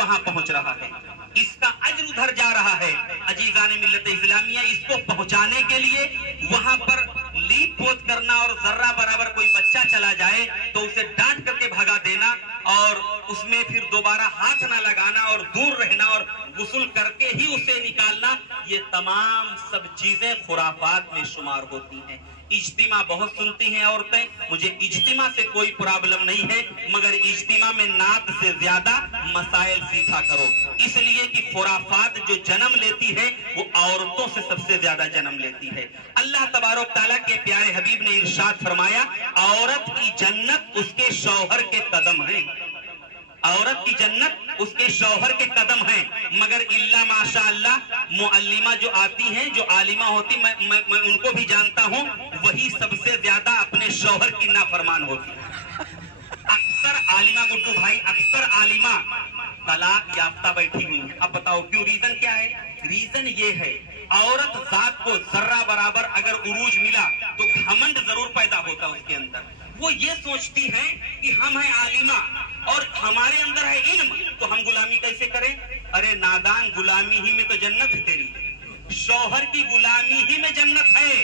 वहां पहुंच रहा है, इसका अज्र उधर जा रहा है। अजीजान मिल्लत इस्लामिया, इसको पहुंचाने के लिए वहां पर लीप पोत करना और जर्रा बराबर कोई बच्चा चला जाए तो उसे डांट करके भगा देना और उसमें फिर दोबारा हाथ ना लगाना और दूर रहना और गुस्ल करके ही उसे निकालना, ये तमाम सब चीजें खुराफात में शुमार होती हैं। इज्तिमा बहुत सुनती हैं औरतें, मुझे इज्तिमा से कोई प्रॉब्लम नहीं है, मगर इज्तिमा में नात से ज्यादा मसाइल सीखा करो, इसलिए कि खुराफात जो जन्म लेती है वो औरतों से सबसे ज्यादा जन्म लेती है। अल्लाह तबारक ताला के प्यारे हबीब ने इरशाद फरमाया, औरत की जन्नत उसके शौहर के कदम है, औरत की जन्नत उसके शौहर के कदम हैं, मगर इल्ला माशाअल्लाह मुअल्लिमा जो आती हैं, जो आलिमा होती, मैं उनको भी जानता हूं, वही सबसे ज्यादा अपने शौहर की नाफरमान होती है। अक्सर आलिमा गुड्डू भाई, अक्सर आलिमा तलाक याफ्ता बैठी हुई है। अब बताओ क्यों? रीजन क्या है? रीजन ये है, औरत जात को जर्रा बराबर अगर उरूज मिला तो घमंड जरूर पैदा होता उसके अंदर। वो ये सोचती है कि हम हैं आलिमा और हमारे अंदर है इल्म, तो हम गुलामी कैसे करें? अरे नादान, गुलामी ही में तो जन्नत है तेरी, शौहर की गुलामी ही में जन्नत है।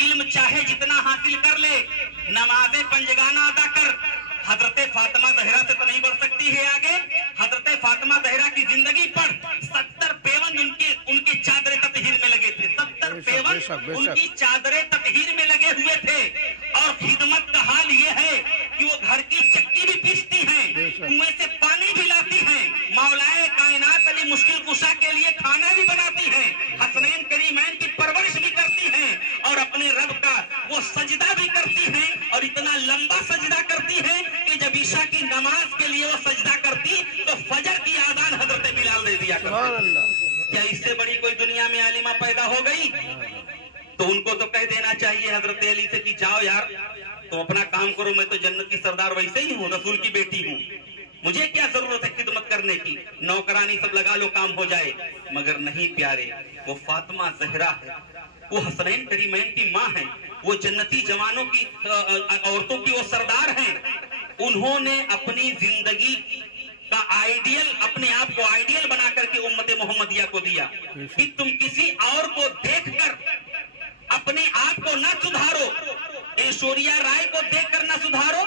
इल्म चाहे जितना हासिल कर ले, नमाज़े पंजगाना अदा कर, हजरत फातिमा ज़हरा से तो नहीं बढ़ सकती है आगे। हजरत फातिमा ज़हरा की जिंदगी पढ़, 70 पेवन उनके चादरे ततहीर में लगे थे, 70 पेवन उनकी चादरे ततहीर में लगे हुए थे। और खिदमत का हाल ये है कि वो घर की चक्की भी पीसती हैं, कुएं से पानी भी लाती हैं, मौलाए कायनात अली मुश्किल कुशा के लिए खाना भी बनाती हैं, हसनैन करीमैन की परवरिश भी करती हैं और अपने रब का वो सजदा भी करती हैं। और इतना लंबा सजदा करती हैं कि जब ईशा की नमाज के लिए वो सजदा करती तो फजर की आजान हजरत बिलाल दे दिया करती। क्या इससे बड़ी कोई दुनिया में आलिमा पैदा हो गई? तो उनको तो कह देना चाहिए हजरत अली से कि जाओ यार तुम अपना काम करो, मैं तो जन्नत की सरदार वैसे ही हूँ, रसूल की बेटी हूँ, मुझे क्या जरूरत है खिदमत करने की, नौकरानी सब लगा लो काम हो जाए। मगर नहीं प्यारे, वो फातिमा ज़हरा है, वो हसनैन करीमैन की माँ है, वो जन्नती जवानों की औरतों की वो सरदार हैं। उन्होंने अपनी जिंदगी का आइडियल, अपने आप को आइडियल बना करके उम्मत मोहम्मदिया को दिया कि तुम किसी और को देखकर अपने आप को न सुधारो, ऐश्वर्या राय को देखकर न सुधारो,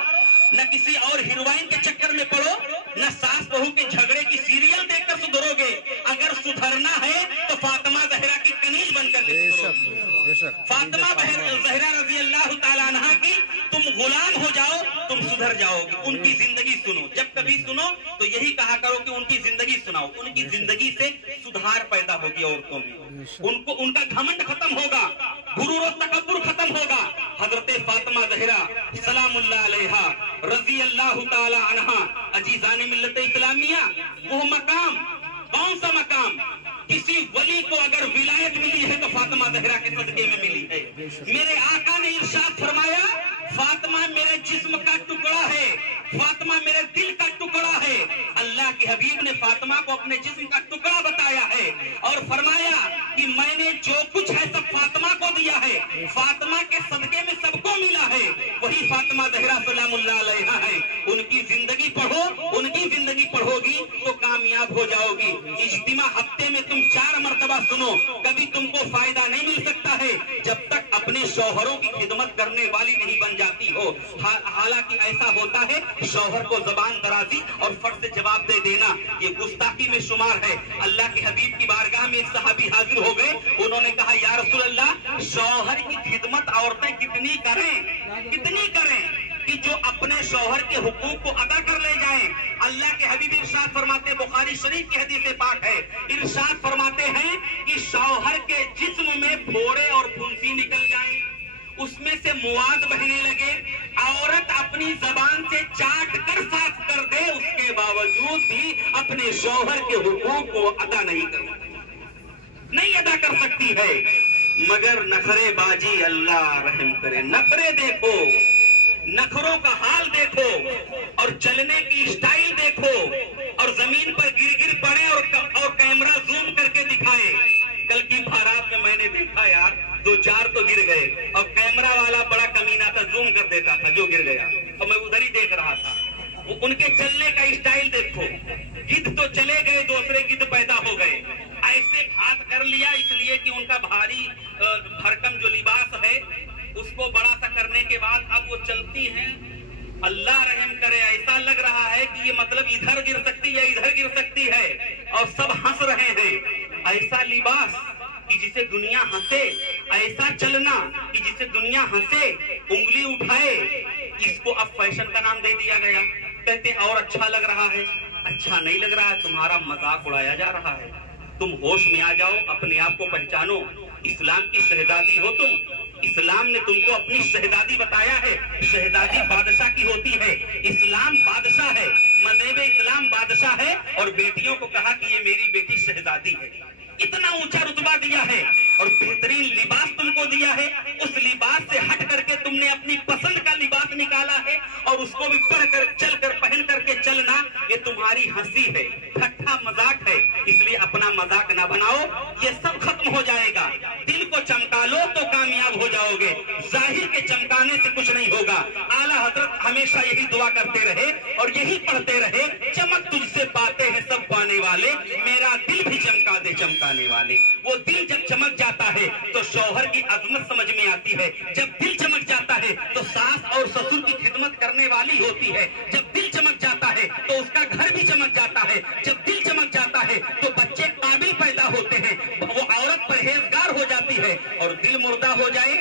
न किसी और हीरोइन के चक्कर में पड़ो, न सास बहू के झगड़े की सीरियल देखकर सुधरोगे। अगर सुधरना है तो फातिमा ज़हरा की कनीज बनकर फातिमा ज़हरा रज़ी अल्लाह ताला अन्हा की तुम गुलाम हो जाओ, तुम सुधर जाओगे। उनकी जिंदगी सुनो, जब कभी सुनो तो यही कहा करो कि उनकी जिंदगी सुनाओ, उनकी जिंदगी से सुधार पैदा होगी औरतों में, उनको उनका घमंड खत्म होगा, गुरूर और तकब्बुर खत्म होगा। हजरत फातिमा ज़हरा सलामुल्लाह अलैहा रज़ी अल्लाह ताला अन्हा, अजीज़ान मिल्लत इस्लामिया, वो मकाम, कौन सा मकाम? किसी वली को अगर विलायत मिली है तो फातिमा ज़हरा के सदके में मिली है। मेरे आका ने इरशाद फरमाया, फातिमा मेरे जिस्म का टुकड़ा है, फातिमा मेरे दिल का टुकड़ा है। अल्लाह के हबीब ने फातिमा को अपने जिस्म का टुकड़ा बताया है और फरमाया कि मैंने जो कुछ है सब फातिमा को दिया है, फातिमा के सदके में सबको मिला है। वही फातिमा ज़हरा सलामुल्लाह अलैहा है। उनकी जिंदगी पढ़ो, उनकी जिंदगी पढ़ोगी तो कामयाब हो जाओगी। इज्तिमा हफ्ते में तुम 4 मरतबा सुनो, कभी तुमको फायदा नहीं मिल सकता है जब तक अपने शौहरों की खिदमत करने वाली नहीं बन जाती हो। हालांकि ऐसा होता है, शौहर को जबान दराजी और फट से जवाब दे देना ये गुस्ताखी में शुमार है। अल्लाह के हबीब की बारगाह में एक सहाबी हाजिर हो गए, उन्होंने कहा या रसूल अल्लाह, शौहर की खिदमत औरतें कितनी करें, कितनी करें कि जो अपने शौहर के हुकूक को अदा कर ले जाएं। अल्लाह के हबीब इरशाद फरमाते, बुखारी शरीफ की हदीस पाक है, इरशाद फरमाते हैं कि शौहर के जिस्म में फोड़े और फुंसी निकल जाएं, उसमें से मुआद बहने लगे, औरत अपनी जबान से चाट कर साफ कर दे, उसके बावजूद भी अपने शौहर के हुकूक को अदा नहीं कर सकती, नहीं अदा कर सकती है। मगर नखरेबाजी, अल्लाह रहम करे, नखरे देखो, नखरों का हाल देखो और चलने की स्टाइल देखो और जमीन पर गिर गिर पड़े और कैमरा जूम करके दिखाए। कल की बारात में मैंने देखा यार, 2-4 तो गिर गए और कैमरा वाला बड़ा कमीना था, जूम कर देता था जो गिर गया और मैं उधर ही देख रहा था। उनके चलने का स्टाइल देखो, गिद्ध तो चले गए, दूसरे गिद्ध पैदा हो गए। ऐसे घात कर लिया इसलिए कि उनका भारी भरकम जो लिबास है उसको बड़ा सा करने के बाद अब वो चलती हैं। अल्लाह रहम करे, ऐसा लग रहा है कि ये मतलब इधर गिर सकती है, इधर गिर सकती है, और सब हंस रहे हैं। ऐसा लिबास कि जिसे दुनिया हंसे, ऐसा चलना कि जिसे दुनिया हंसे, उंगली उठाए, इसको अब फैशन का नाम दे दिया गया। कहते और अच्छा लग रहा है। अच्छा नहीं लग रहा है, तुम्हारा मजाक उड़ाया जा रहा है। तुम होश में आ जाओ, अपने आप को पहचानो। इस्लाम की शहजादी हो तुम। इस्लाम ने तुमको अपनी शहजादी बताया है। शहजादी बादशाह की होती है, इस्लाम बादशाह है, मज़हब इस्लाम बादशाह है, और बेटियों को कहा कि ये मेरी बेटी शहजादी है। इतना ऊंचा रुतबा दिया है और बेहतरीन लिबास तुमको दिया है। उस लिबास से हट करके तुमने अपनी पसंद का लिबास निकाला है और उसको भी पढ़कर, चलकर, पहन करके चलना, ये तुम्हारी हंसी है, ठट्ठा मजाक है। इसलिए अपना मजाक ना बनाओ, ये सब खत्म हो जाएगा। दिल को चमका लो तो कामयाब हो जाओगे, जाहिर के चमकाने से कुछ नहीं होगा। आला हजरत हमेशा यही दुआ करते रहे और यही पढ़ते रहे, चमक तुझसे पाते हैं सब पाने वाले, मेरा दिल भी चमका दे चमकाने वाले। वो दिल जब चमक जाता है तो शौहर की अजमत समझ में आती है। जब दिल चमक जाता है तो सास और ससुर की खिदमत करने वाली होती है। जब दिल चमक जाता है तो उसका घर भी चमक जाता है। जब दिल चमक जाता है तो बच्चे काबिल पैदा होते हैं, वो औरत परहेजगार हो जाती है। और दिल मुर्दा हो जाए,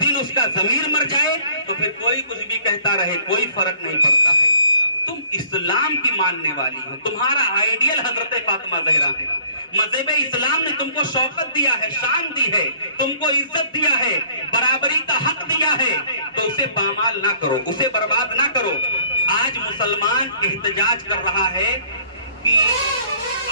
दिल उसका जमीर मर जाए, तो फिर कोई कुछ भी कहता रहे, कोई फर्क नहीं पड़ता है। तुम इस्लाम की मानने वाली हो, तुम्हारा आइडियल हजरत फातिमा ज़हरा है। मज़हब इस्लाम ने तुमको शौकत दिया है, शान दी है, तुमको इज्जत दिया है, बराबरी का हक दिया है, तो उसे पामाल ना करो, उसे बर्बाद ना करो। आज मुसलमान एहतजाज कर रहा है कि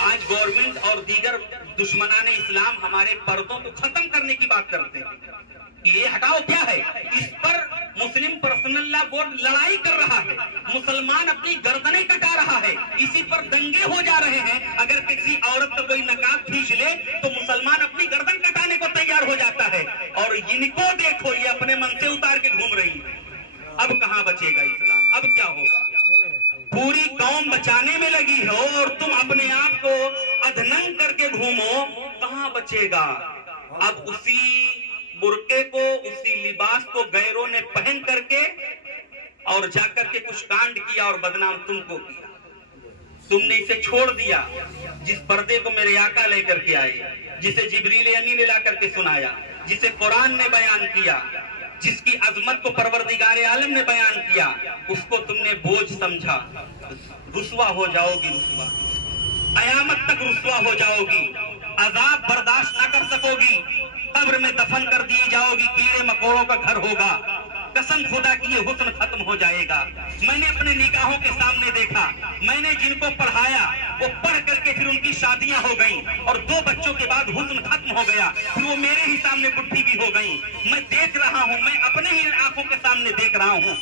आज गवर्नमेंट और दीगर दुश्मनाने इस्लाम हमारे पर्दों को खत्म करने की बात करते हैं। ये हटाओ क्या है? इस पर मुस्लिम पर्सनल लॉ बोर्ड लड़ाई कर रहा है। मुसलमान अपनी गर्दनें कटा रहा है, इसी पर दंगे हो जा रहे हैं। अगर किसी औरत का कोई नकाब खींच ले तो मुसलमान अपनी गर्दन कटाने को तैयार हो जाता है। और इनको देखो, ये अपने मन से उतार के घूम रही है। अब कहाँ बचेगा इस्लाम? अब क्या होगा? पूरी कौम बचाने में लगी हो और तुम अपने आप को अधनंग करके घूमो, कहाँ बचेगा? अब उसी बुर्के को, उसी लिबास को गैरों ने पहन करके और जाकर के कुछ कांड किया और बदनाम तुमको किया। तुमने इसे छोड़ दिया, जिस पर्दे को मेरे आका लेकर के आए, जिसे जिब्रील अमीन ने ला करके सुनाया, जिसे कुरान ने बयान किया, जिसकी अजमत को परवरदिगार आलम ने बयान किया, उसको तुमने बोझ समझा। रुसवा हो जाओगी, रुसवा, कयामत तक रुसवा हो जाओगी, अजाब बर्दाश्त न कर सकोगी, कब्र में दफन कर दी जाओगी, कीड़े मकोड़ों का घर होगा। कसम खुदा की ये हुस्न खत्म हो जाएगा। मैंने अपने निकाहों के सामने देखा, मैंने जिनको पढ़ाया वो पढ़ करके फिर उनकी शादियां हो गई और 2 बच्चों के बाद हुस्न खत्म हो गया, फिर वो मेरे ही सामने बुढ़ी भी हो गई। मैं देख रहा हूँ, मैं अपने ही आंखों के सामने देख रहा हूँ,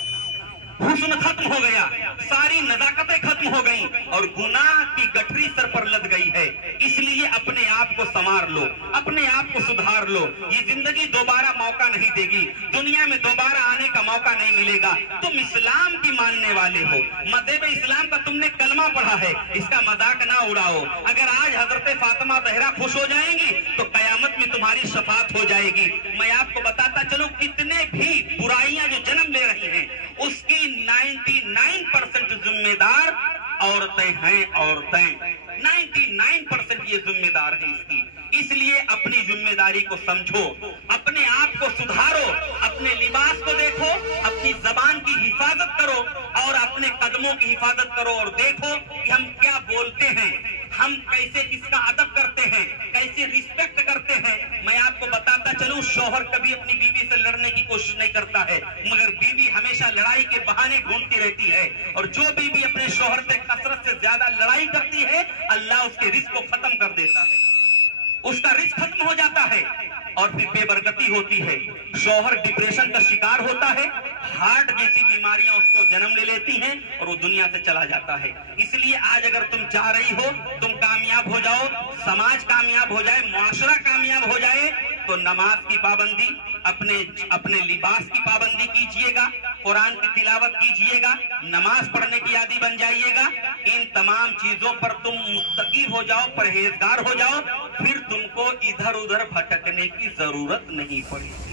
हुस्न खत्म हो गया, सारी नजाकतें खत्म हो गई और गुनाह की गठरी सर पर लद गई है। इसलिए अपने आप को संवार लो, अपने आप को सुधार लो। ये जिंदगी दोबारा मौका नहीं देगी, दुनिया में दोबारा आने का मौका नहीं मिलेगा। तुम इस्लाम की मानने वाले हो, मज़हब इस्लाम का तुमने कलमा पढ़ा है, इसका मजाक ना उड़ाओ। अगर आज हजरत फातिमा ज़हरा खुश हो जाएंगी तो कयामत में तुम्हारी शफात हो जाएगी। मैं आपको बताता चलूं, कितने भी बुराइयां जो जन्म ले रही हैं उसकी 99% जिम्मेदार औरतें हैं। औरतें 99% ये जिम्मेदार है इसकी। इसलिए अपनी जिम्मेदारी को समझो, अपने आप को सुधारो, अपने लिबास को देखो, अपनी जबान की हिफाजत करो और अपने कदमों की हिफाजत करो और देखो कि हम क्या बोलते हैं, हम कैसे किसका अदब करते हैं, कैसे रिस्पेक्ट करते हैं। मैं आपको बताता चलूं, शौहर कभी अपनी बीवी से लड़ने की कोशिश नहीं करता है, मगर बीवी हमेशा लड़ाई के बहाने ढूंढती रहती है। और जो बीवी अपने शौहर से कसरत से ज्यादा लड़ाई करती है, अल्लाह उसके रिस्क को खत्म कर देता है, उसका रिस्क खत्म हो जाता है और फिर बेबरकती होती है। शौहर डिप्रेशन का शिकार होता है, हार्ट जैसी बीमारियां उसको जन्म ले लेती हैं और वो दुनिया से चला जाता है। इसलिए आज अगर तुम चाह रही हो तुम कामयाब हो जाओ, समाज कामयाब हो जाए, मुआशरा कामयाब हो जाए, तो नमाज की पाबंदी, अपने लिबास की पाबंदी कीजिएगा, कुरान की तिलावत कीजिएगा, नमाज पढ़ने की आदी बन जाइएगा। इन तमाम चीजों पर तुम मुत्तकी हो जाओ, परहेजगार हो जाओ, फिर तुमको इधर उधर भटकने की जरूरत नहीं पड़ेगी।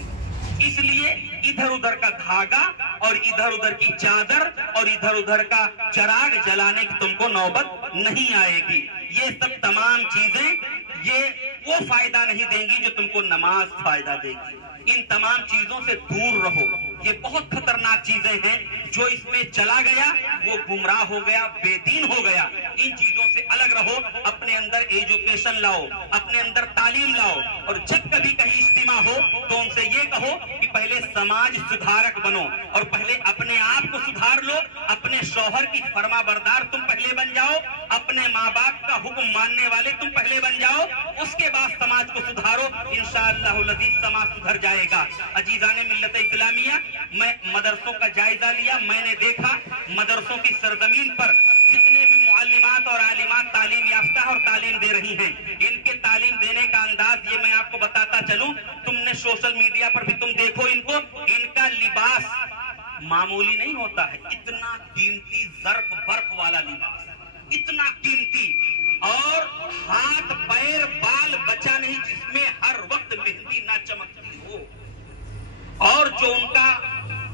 इसलिए इधर उधर का धागा और इधर उधर की चादर और इधर उधर का चिराग जलाने की तुमको नौबत नहीं आएगी। ये सब तमाम चीजें ये वो फायदा नहीं देंगी जो तुमको नमाज फायदा देगी। इन तमाम चीजों से दूर रहो। ये बहुत खतरनाक चीजें हैं। जो इसमें चला गया वो गुमराह हो गया, बेदीन हो गया। इन चीजों से अलग रहो, अपने अंदर एजुकेशन लाओ, अपने अंदर तालीम लाओ। और जब कभी कहीं इज्तिमा हो तो उनसे ये कहो कि पहले समाज सुधारक बनो और पहले अपने आप को सुधार लो। अपने शौहर की फरमाबरदार तुम पहले बन जाओ, अपने माँ बाप का हुक्म मानने वाले तुम पहले बन जाओ, उसके बाद समाज को सुधारो। इंशाअल्लाह अज़ीज़ समाज सुधर जाएगा। अजीज़ाने मिल्लत इस्लामिया, मैं मदरसों का जायजा लिया, मैंने देखा मदरसों की सरजमीन पर जितने भी मुअल्लिमात और आलिमात तालीम याफ्ता और तालीम दे रही हैं, इनके तालीम देने का अंदाज ये मैं आपको बताता चलूं। तुमने सोशल मीडिया पर भी तुम देखो इनको, इनका लिबास मामूली नहीं होता है। इतना कीमती ज़र्क बर्क वाला लिबास, इतना कीमती, और हाथ पैर बाल बचा नहीं जिसमें हर वक्त मेहंदी ना चमकती हो। और जो उनका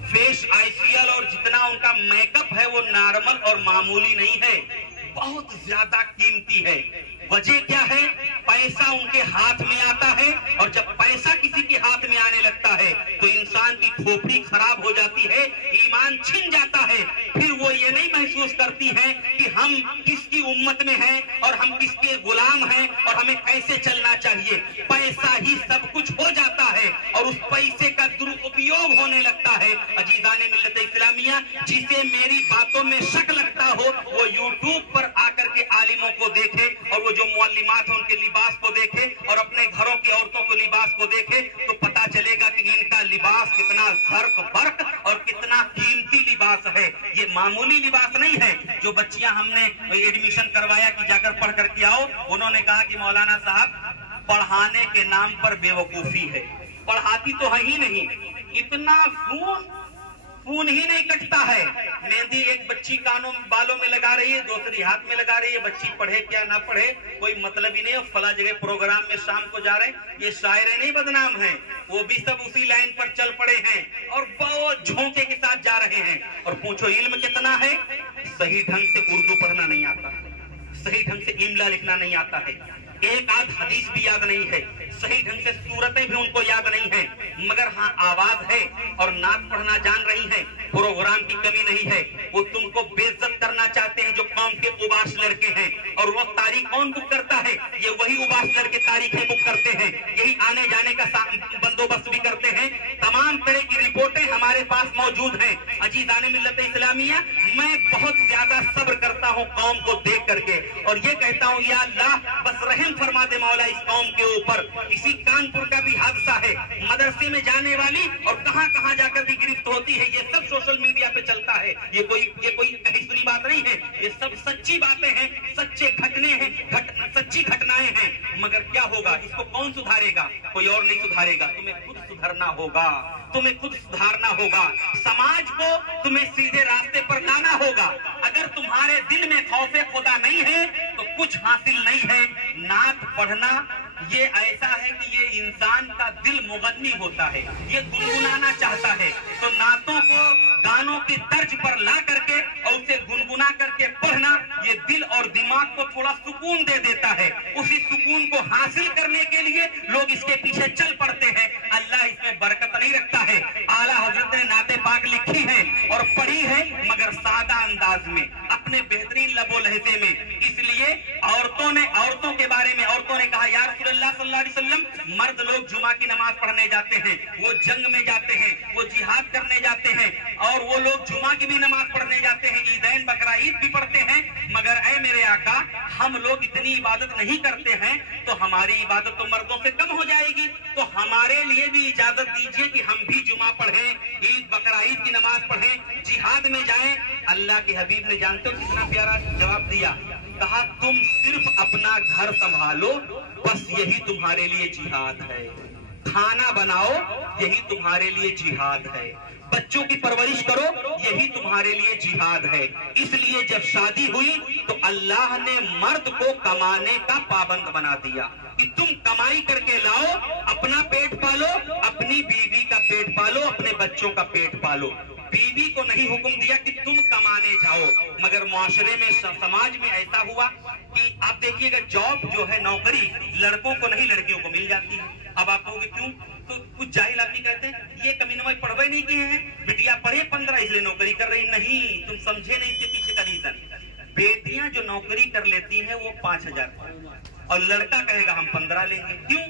फेस आईसीएल और जितना उनका मेकअप है वो नॉर्मल और मामूली नहीं है, बहुत ज्यादा कीमती है। वजह क्या है? पैसा उनके हाथ में आता है, और जब पैसा किसी के हाथ में आने लगता है तो इंसान की खोपड़ी खराब हो जाती है, ईमान छिन जाता है। फिर वो ये नहीं महसूस करती है कि हम किसकी उम्मत में हैं और हम किसके गुलाम हैं और हमें कैसे चलना चाहिए। पैसा ही सब कुछ हो जाता है और उस पैसे का दुरुपयोग होने लगता है। अजीज़ाने मिल्लत इस्लामिया, जिसे मेरी बातों में शक लगता हो वो यूट्यूब पर आकर के आलिमों को देखे और वो जो मुअल्लिमात हैं उनके लिबास को देखे और अपने घरों की औरतों के लिबास को देखे तो पता चलेगा कि इनका लिबास कितना ज़र्क बर्क और कितना कीमती लिबास है। ये मामूली लिबास नहीं है। जो बच्चियां हमने एडमिशन करवाया कि जाकर पढ़ करके आओ, उन्होंने कहा कि मौलाना साहब पढ़ाने के नाम पर बेवकूफी है, पढ़ाती तो है ही नहीं। इतना खून ही नहीं कटता है। मेहंदी एक बच्ची कानों बालों में लगा रही है, दूसरी हाथ में लगा रही है। बच्ची पढ़े क्या ना पढ़े कोई मतलब ही नहीं। फला जगह प्रोग्राम में शाम को जा रहे हैं, ये शायरे नहीं बदनाम हैं, वो भी सब उसी लाइन पर चल पड़े हैं और बहुत झोंके के साथ जा रहे हैं। और पूछो इल्म कितना है? सही ढंग से उर्दू पढ़ना नहीं आता, सही ढंग से इमला लिखना नहीं आता है, एक आध हदीस भी याद नहीं है, सही ढंग से सूरतें भी उनको याद नहीं है, मगर हाँ आवाज है और नात पढ़ना जान रही है। प्रोग्राम की कमी नहीं है। वो तुमको बेइज्जत करना चाहते हैं जो कौम के उबास लड़के हैं। और वो तारीख कौन बुक करता है? ये वही उबास लड़के तारीखें बुक करते हैं, यही आने जाने का बंदोबस्त भी करते हैं। तमाम तरह की रिपोर्टें हमारे पास मौजूद हैं। अजीज़ाने मिल्लत इस्लामिया, मैं बहुत ज्यादा सब्र करता हूँ कौम को देख करके और ये कहता हूँ या अल्लाह बस रहम फरमा दे मौला इस कौम के ऊपर। इसी कानपुर का भी हादसा है, मदरसे में जाने वाली और कहां कहां जाकर भी गिरफ्त होती है। ये सब सोशल मीडिया पे चलता है। ये कोई कहीं सुनी बात नहीं है, ये सब सच्ची बातें हैं, सच्चे घटने हैं, सच्ची घटनाएं हैं। मगर क्या होगा? इसको कौन सुधारेगा? कोई और नहीं सुधारेगा। तुम्हें खुद सुधरना होगा, तुम्हें खुद सुधारना होगा। समाज को तुम्हें सीधे रास्ते पर लाना होगा। अगर तुम्हारे दिल में खौफे खुदा नहीं है तो कुछ हासिल नहीं है। नात पढ़ना ये ऐसा है कि ये इंसान का दिल मुगन्नी होता है, ये गुनगुनाना चाहता है। तो नातों को गानों की तर्ज पर ला करके और उसे गुनगुना करके पढ़ना ये दिल और दिमाग को थोड़ा सुकून दे देता है। उसी सुकून को हासिल करने के लिए लोग इसके पीछे चल पड़ते हैं। अल्लाह इसमें बरकत नहीं रखता है। आला हजरत ने नाते पाक लिखी है और पढ़ी है, मगर सादा अंदाज में, अपने बेहतरीन लबो लहजे में। इसलिए औरतों के बारे में औरतों ने कहा या रसूलल्लाह सल्लल्लाहु अलैहि वसल्लम, मर्द लोग जुमा की नमाज पढ़ने जाते हैं, वो जंग में जाते हैं, वो जिहाद करने जाते हैं और वो लोग जुमा की भी नमाज पढ़ने जाते हैं, ईदैन बकरा ईद भी पढ़ते हैं। मगर ऐ मेरे आका, हम लोग इतनी इबादत नहीं करते हैं तो हमारी इबादत तो मर्दों से कम हो जाएगी। तो हमारे लिए भी इजाजत दीजिए कि हम भी जुमा पढ़ें, ईद बकरा ईद की नमाज पढ़ें, जिहाद में जाएं। अल्लाह के हबीब ने जानते हो कितना प्यारा जवाब दिया? कहा तुम सिर्फ अपना घर संभालो, बस यही तुम्हारे लिए जिहाद है। खाना बनाओ, यही तुम्हारे लिए जिहाद है। बच्चों की परवरिश करो, यही तुम्हारे लिए जिहाद है। इसलिए जब शादी हुई तो अल्लाह ने मर्द को कमाने का पाबंद बना दिया कि तुम कमाई करके लाओ, अपना पेट पालो, अपनी बीवी का पेट पालो, अपने बच्चों का पेट पालो। बीवी को नहीं हुक्म दिया कि तुम कमाने जाओ। मगर मुआशरे में, समाज में ऐसा हुआ कि आप देखिएगा, जॉब जो है, नौकरी लड़कों को नहीं लड़कियों को मिल जाती है। अब आप कहोगे क्यों? तो कुछ जाहिल आदमी कहते हैं ये कमीनवा पढ़वे नहीं किए हैं, बिटिया पढ़े 15 इसलिए नौकरी कर रही। नहीं, तुम समझे नहीं इसके पीछे का रीजन। बेटियां जो नौकरी कर लेती हैं वो 5000 और लड़का कहेगा हम 15 लेंगे। क्यों?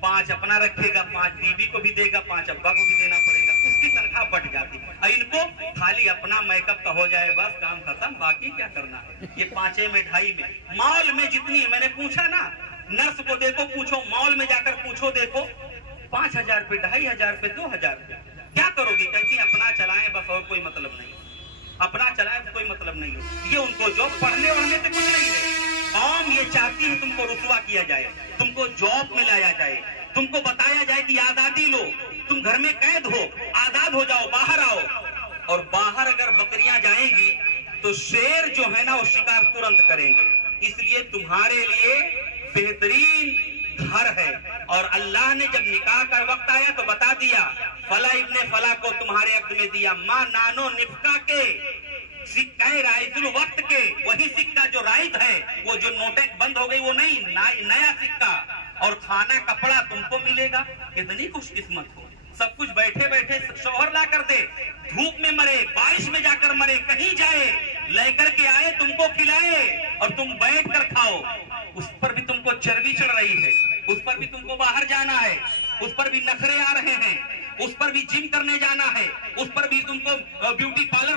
5 अपना रखेगा, 5 बीवी को भी देगा, 5 अब्बा को भी देना पड़ेगा, उसकी तनख्वाह बढ़ जाती। और इनको खाली अपना मेकअप का हो जाए बस, काम खत्म, बाकी क्या करना है। ये 5 में 2.5 में। मॉल में जितनी, मैंने पूछा ना, नर्स को देखो, पूछो, मॉल में जाकर पूछो, देखो 5000 पे, 2500 पे, 2000 पे, क्या करोगी? कहती अपना चलाएं बस, और कोई मतलब नहीं, अपना चलाएं तो कोई मतलब नहीं है। ये उनको जॉब, पढ़ने वढ़ने से कुछ नहीं है। कौम ये चाहती है तुमको रुसवा किया जाए, तुमको जॉब में लाया जाए, तुमको बताया जाए कि आजादी लो, तुम घर में कैद हो, आजाद हो जाओ, बाहर आओ। और बाहर अगर बकरियां जाएंगी तो शेर जो है ना वो शिकार तुरंत करेंगे। इसलिए तुम्हारे लिए बेहतरीन घर है। और अल्लाह ने जब निकाह का वक्त आया तो बता दिया, फला इब्ने फला को तुम्हारे हक में दिया, माँ नानो निफका के सिक्का राइजुल वक्त के, वही सिक्का जो राइज है, वो जो नोटें बंद हो गई वो नहीं, नया सिक्का। और खाना कपड़ा तुमको मिलेगा। कितनी खुशकिस्मत हो, सब कुछ बैठे बैठे शौहर ला कर दे, धूप में मरे, बारिश में जाकर मरे, कहीं जाए लेकर के आए, तुमको खिलाए और तुम बैठ कर खाओ। उस पर भी तुमको चर्बी चढ़ रही है, उस पर भी तुमको बाहर जाना है, उस पर भी नखरे आ रहे हैं, उस पर भी जिम करने जाना है, उस पर भी तुमको ब्यूटी पार्लर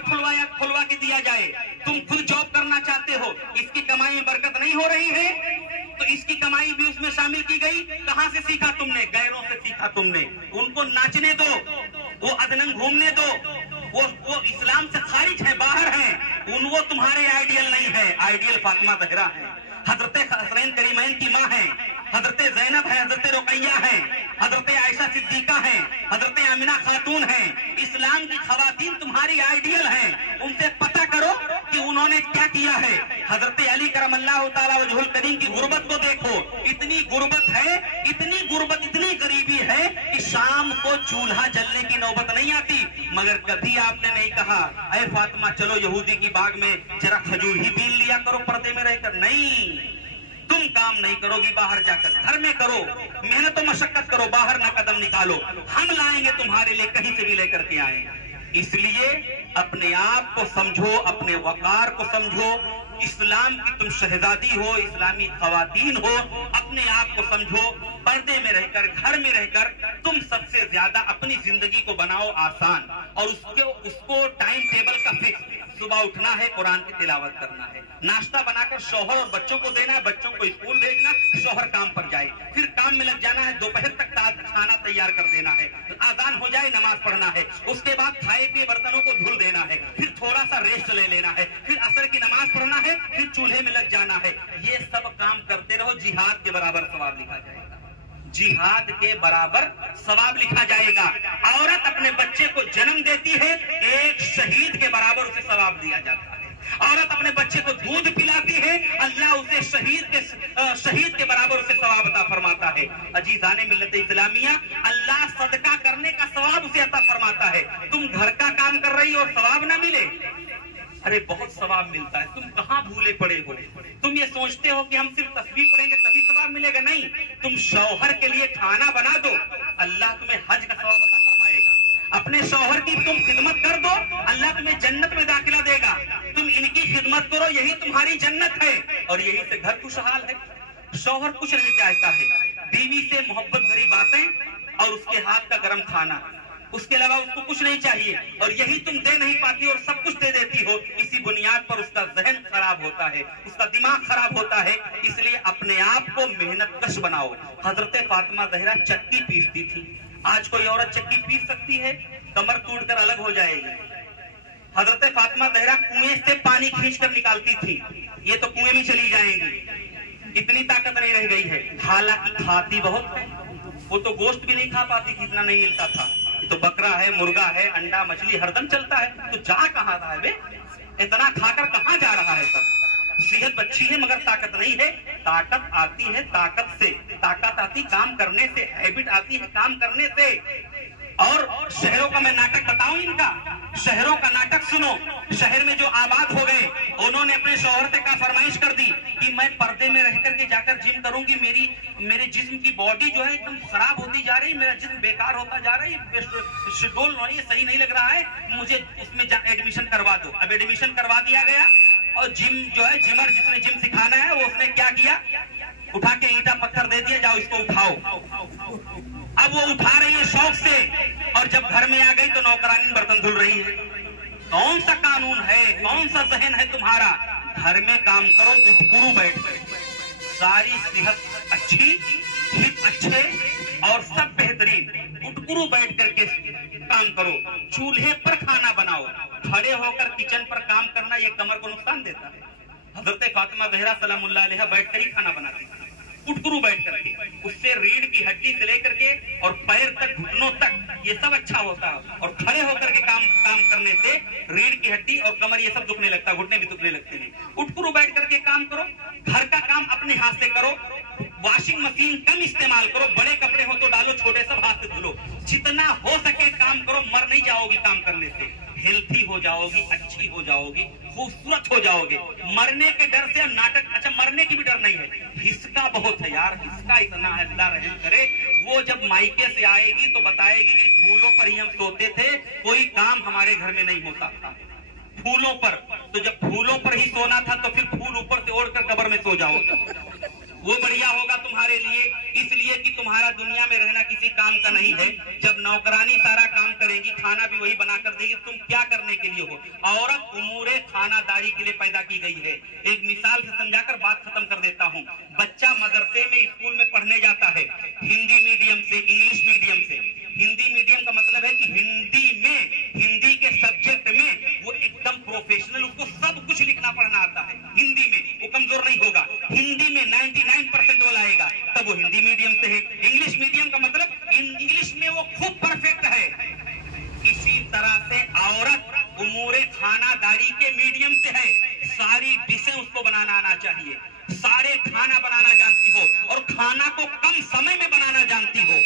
खुलवा के दिया जाए। तुम खुद जॉब करना चाहते हो, इसकी कमाई में बरकत नहीं हो रही है तो इसकी कमाई भी उसमें शामिल की गई। कहां से सीखा तुमने? गैरों से सीखा तुमने। उनको नाचने दो, वो अदनन घूमने दो, वो इस्लाम से खारिज है, बाहर है, वो तुम्हारे आइडियल नहीं है। आइडियल फातिमा ज़हरा है, हजरत हसनैन करीमैन की माँ है, हजरत ज़ैनब है, हजरत रुकैया है, हजरत आयशा सिद्दीका है, हजरत आमिना खातून है। इस्लाम की खवातीन तुम्हारी आइडियल हैं। उनसे पता करो कि उन्होंने क्या किया है। हजरत अली करमल्लाहु ताला वजहुल करीम की गुर्बत को देखो, इतनी गुर्बत है, इतनी गुर्बत, इतनी गरीबी है कि शाम को चूल्हा जलने की नौबत नहीं आती। मगर कभी आपने नहीं कहा, अरे फातिमा चलो यहूदी की बाग में जरा खजूर ही बीन लिया करो पर्दे में रहकर। नहीं, तुम काम नहीं करोगी, बाहर जाकर घर में करो, मेहनत और मशक्कत करो, बाहर ना कदम निकालो, हम लाएंगे तुम्हारे लिए, कहीं से भी लेकर के आए। इसलिए अपने आप को समझो, अपने वकार को समझो, इस्लाम की तुम शहजादी हो, इस्लामी खवातीन हो, अपने आप को समझो। पर्दे में रहकर, घर में रहकर तुम सबसे ज्यादा अपनी जिंदगी को बनाओ आसान, और उसको टाइम टेबल का फिक्स, सुबह उठना है, कुरान की तिलावत करना है, नाश्ता बनाकर शौहर और बच्चों को देना है, बच्चों को स्कूल भेजना, शौहर काम पर जाए, फिर काम में लग जाना है, दोपहर तक खाना तैयार कर देना है, आजान हो जाए नमाज पढ़ना है, उसके बाद खाए पिए बर्तनों को धुल देना है, फिर थोड़ा सा रेस्ट ले लेना है, फिर असर की नमाज पढ़ना है, फिर चूल्हे में लग जाना है। ये सब काम करते रहो, जिहाद के बराबर सवाब लिखा जाएगा, जिहाद के बराबर सवाब लिखा जाएगा। औरत अपने बच्चे को जन्म देती है, एक शहीद के बराबर उसे सवाब दिया जाता है। औरत अपने बच्चे को दूध पिलाती है, अल्लाह उसे शहीद के बराबर उसे सवाब अता फरमाता है। अजीज़ाने मिल्लत इस्लामिया, अल्लाह सदका करने का सवाब उसे अता फरमाता है। तुम घर का काम कर रही हो और सवाब ना मिले, अरे बहुत सवाब मिलता है। तुम कहाँ भूले पड़े हो? तुम ये सोचते हो कि हम सिर्फ तस्बीह पढ़ेंगे तभी सवाब मिलेगा? नहीं, तुम शौहर के लिए खाना बना दो, अल्लाह तुम्हें हज का सवाब अता फरमाएगा। अपने शौहर की तुम खिदमत कर दो, अल्लाह तुम्हें जन्नत में दाखिला देगा। तुम इनकी खिदमत करो, यही तुम्हारी जन्नत है, और यही से घर खुशहाल है। शौहर कुछ नहीं चाहता है, बीवी से मोहब्बत भरी बातें और उसके हाथ का गर्म खाना, उसके अलावा उसको कुछ नहीं चाहिए, और यही तुम दे नहीं पाती और सब कुछ दे देती हो। इसी बुनियाद पर उसका जहन खराब होता है, उसका दिमाग खराब होता है। इसलिए अपने आप को मेहनत कश बनाओ। हजरत फातिमा ज़हरा चक्की पीसती थी, आज कोई औरत चक्की पीस सकती है? कमर टूटकर अलग हो जाएगी। हजरत फातिमा ज़हरा कुएं से पानी खींचकर निकालती थी, ये तो कुएं में चली जाएंगी, इतनी ताकत नहीं रह गई है। हालांकि खाती बहुत है, वो तो गोश्त भी नहीं खा पाती थी, इतना नहीं मिलता था। तो बकरा है, मुर्गा है, अंडा मछली हरदम चलता है, तो जा कहाँ रहा है बे? इतना खाकर कहाँ जा रहा है सब? सेहत अच्छी है मगर ताकत नहीं है। ताकत आती है ताकत से, ताकत आती काम करने से, हैबिट आती है काम करने से। और शहरों का मैं नाटक बताऊं इनका, शहरों का नाटक सुनो। शहर में जो आबाद हो गए, उन्होंने अपने शौहर से का फरमाइश कर दी कि मैं पर्दे में रह करके जाकर जिम करूंगी, मेरे जिस्म की बॉडी जो है एकदम खराब होती जा रही, मेरा जिस्म बेकार होता जा रहा है, शेड्यूल ये सही नहीं लग रहा है, मुझे इसमें एडमिशन करवा दो। अब एडमिशन करवा दिया गया और जिम जो है, जिमर जिसने जिम सिखाना है वो उसने क्या किया, उठा के ईंटा पत्थर दे दिया, जाओ इसको उठाओ। अब वो उठा रही है शौक से, और जब घर में आ गई तो नौकरानी बर्तन धुल रही है। कौन सा कानून है, कौन सा जहन है तुम्हारा? घर में काम करो उठकुरू बैठ कर, सारी सेहत अच्छी, हित अच्छे और सब बेहतरीन, उठकुरू बैठ करके काम करो। चूल्हे पर खाना बनाओ, खड़े होकर किचन पर काम करना ये कमर को नुकसान देता है। हजरत फातिमा ज़हरा सलामुल्लाह अलैहा बैठ कर ही खाना बनाती थी, उठकुरू बैठ करके। उससे रीढ़ की हड्डी से लेकर के और पैर तक, घुटनों तक ये सब अच्छा होता है। और खड़े होकर के काम करने से रीढ़ की हड्डी और कमर ये सब दुखने लगता है, घुटने भी दुखने लगते हैं। उठकुरू बैठ करके काम करो, घर का काम अपने हाथ से करो, वॉशिंग मशीन कम इस्तेमाल करो, बड़े कपड़े हो तो डालो, छोटे सब हाथ से धुलो। जितना हो सके काम करो, मर नहीं जाओगी काम करने से, हेल्थी हो जाओगी, अच्छी हो जाओगी, खूबसूरत हो जाओगे। मरने के डर से नाटक, अच्छा मरने की भी डर नहीं है, हिस्सा बहुत है यार, हिस्सा इतना है, अल्लाह रहम करे। वो जब मायके से आएगी तो बताएगी कि फूलों पर ही हम सोते थे, कोई काम हमारे घर में नहीं होता था, फूलों पर। तो जब फूलों पर ही सोना था तो फिर फूल ऊपर से ओढ़कर कब्र में सो जाओगे, वो बढ़िया होगा तुम्हारे लिए। इसलिए कि तुम्हारा दुनिया में रहना किसी काम का नहीं है। जब नौकरानी सारा काम करेगी, खाना भी वही बना कर देगी, तुम क्या करने के लिए हो? औरत उमूरे खानादारी के लिए पैदा की गई है। एक मिसाल से समझाकर बात खत्म कर देता हूँ। बच्चा मदरसे में, स्कूल में पढ़ने जाता है, हिंदी मीडियम से, इंग्लिश मीडियम से। हिंदी मीडियम का मतलब है कि हिंदी में, हिंदी के सब्जेक्ट में वो एकदम प्रोफेशनल, उसको सब कुछ लिखना पढ़ना आता है हिंदी में, वो कमजोर नहीं होगा। हिंदी में 99% वो लाएगा, तब वो हिंदी मीडियम से है। इंग्लिश मीडियम का मतलब इंग्लिश में वो खूब परफेक्ट है। इसी तरह से औरत उमूरे खानादारी के मीडियम से है, सारी डिशें उसको बनाना आना चाहिए, सारे खाना बनाना जानती हो, और खाना को कम समय में बनाना जानती हो,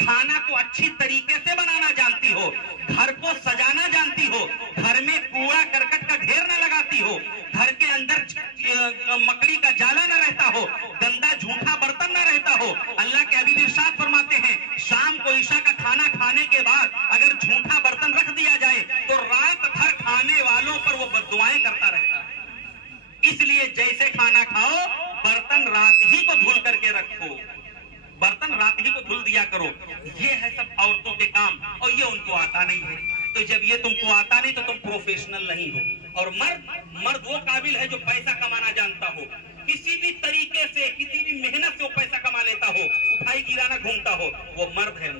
खाना को अच्छी तरीके से बनाना जानती हो, घर को सजाना जानती हो, घर में कूड़ा करकट का ढेर न लगाती हो, घर के अंदर मकड़ी का जाला न रहता हो, गंदा झूठा बर्तन न रहता हो। अल्लाह के हबीब इरशाद फरमाते हैं, शाम को ईशा का खाना खाने के बाद अगर झूठा बर्तन रख दिया जाए तो रात भर खाने वालों पर वो बद्दुआएं करता रहता है। इसलिए जैसे खाना खाओ, बर्तन रात ही को धुल करके रखो, बर्तन रात ही को धुल दिया करो। ये है सब औरतों के काम, और ये उनको आता नहीं है। तो जब ये तुमको आता नहीं तो तुम प्रोफेशनल नहीं हो। और मर्द वो काबिल है जो पैसा कमाना जानता हो, किसी भी तरीके से, किसी भी मेहनत से वो पैसा कमा लेता हो, उठाई गिराना घूमता हो, वो मर्द है।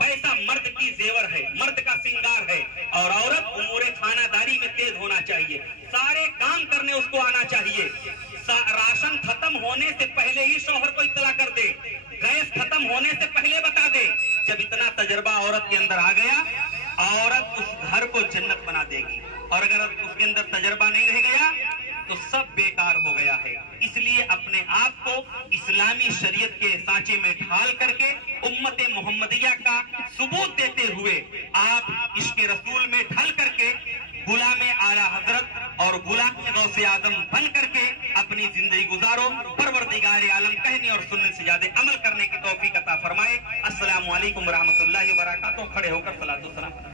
पैसा मर्द की जेवर है, मर्द का सिंगार है। और औरत उमूरे खानादारी में तेज होना चाहिए, सारे काम करने उसको आना चाहिए। राशन खत्म होने से पहले ही शौहर को इत्तला कर दे, गैस खत्म होने से पहले बता दे। जब इतना तजर्बा औरत के अंदर आ गया, औरत उस घर को जन्नत बना देगी। और अगर उसके अंदर तजर्बा नहीं रह गया तो सब बेकार हो गया है। इसलिए अपने आप को इस्लामी शरीयत के सांचे में ढाल करके उम्मत मोहम्मदिया का सबूत देते हुए आप इसके रसूल में ढल करके गुलाम आला हजरत और गुलाम गौसे आजम बन करके अपनी जिंदगी गुजारो। परवरदिगार आलम कहने और सुनने से ज्यादा अमल करने की तौफीक अता फरमाए। अस्सलामु अलैकुम रहमतुल्लाहि व बरकातहू। खड़े होकर सलातो सलाम।